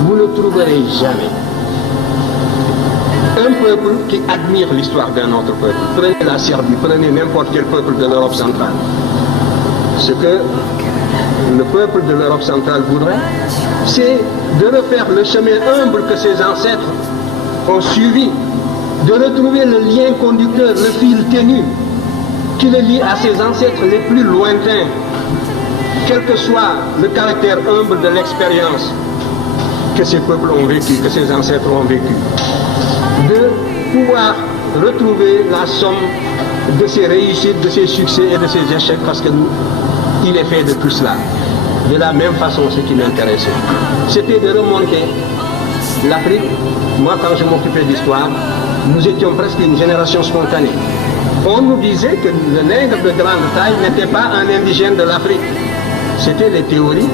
vous ne trouverez jamais un peuple qui admire l'histoire d'un autre peuple. Prenez la Serbie, prenez n'importe quel peuple de l'Europe centrale. Ce que le peuple de l'Europe centrale voudrait, c'est de refaire le chemin humble que ses ancêtres ont suivi, de retrouver le lien conducteur, le fil ténu qui le lie à ses ancêtres les plus lointains, quel que soit le caractère humble de l'expérience que ces peuples ont vécu, que ces ancêtres ont vécu, de pouvoir retrouver la somme de ses réussites, de ses succès et de ses échecs, parce que il est fait de tout cela. De la même façon, ce qui m'intéressait, c'était de remonter l'Afrique. Moi, quand je m'occupais d'histoire, nous étions presque une génération spontanée. On nous disait que le nègre de grande taille n'était pas un indigène de l'Afrique. C'était les théories,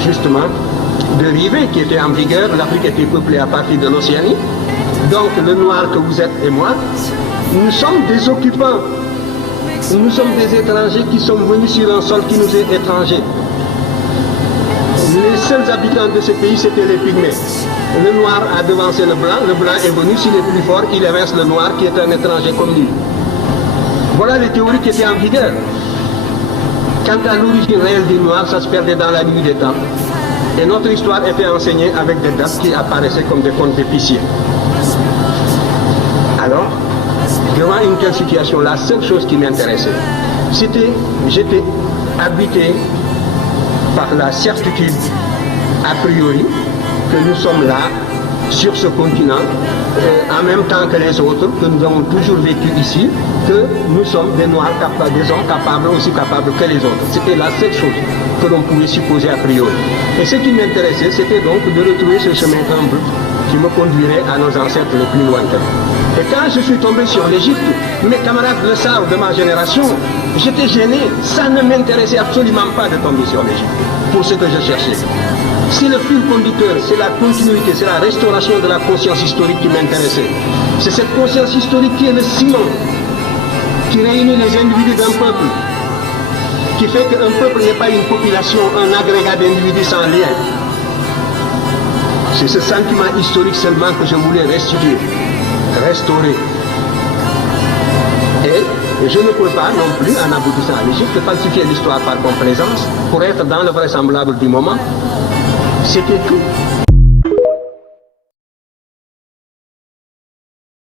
justement, de Rivet qui étaient en vigueur. L'Afrique était peuplée à partir de l'Océanie. Donc, le noir que vous êtes et moi, nous sommes des occupants. Nous sommes des étrangers qui sont venus sur un sol qui nous est étranger. Les seuls habitants de ce pays, c'était les pygmées. Le noir a devancé le blanc est venu, s'il est plus fort, il évince le noir qui est un étranger comme lui. Voilà les théories qui étaient en vigueur. Quant à l'origine réelle du noir, ça se perdait dans la nuit des temps. Et notre histoire était enseignée avec des dates qui apparaissaient comme des contes d'épiciers. Alors, devant une telle situation, la seule chose qui m'intéressait, c'était, j'étais habité par la certitude, a priori, que nous sommes là, sur ce continent, en même temps que les autres, que nous avons toujours vécu ici, que nous sommes des noirs capables, des hommes capables, aussi capables que les autres. C'était la seule chose que l'on pouvait supposer a priori. Et ce qui m'intéressait, c'était donc de retrouver ce chemin humble qui me conduirait à nos ancêtres les plus lointains. Et quand je suis tombé sur l'Égypte, mes camarades le savent de ma génération, j'étais gêné, ça ne m'intéressait absolument pas de tomber sur l'Égypte, pour ce que je cherchais. Si le fil conducteur, c'est la continuité, c'est la restauration de la conscience historique qui m'intéressait. C'est cette conscience historique qui est le ciment, qui réunit les individus d'un peuple, qui fait qu'un peuple n'est pas une population, un agrégat d'individus sans lien. C'est ce sentiment historique seulement que je voulais restituer, restaurer. Et je ne peux pas non plus, en aboutissant à l'Égypte, falsifier l'histoire par complaisance pour être dans le vraisemblable du moment. C'était tout.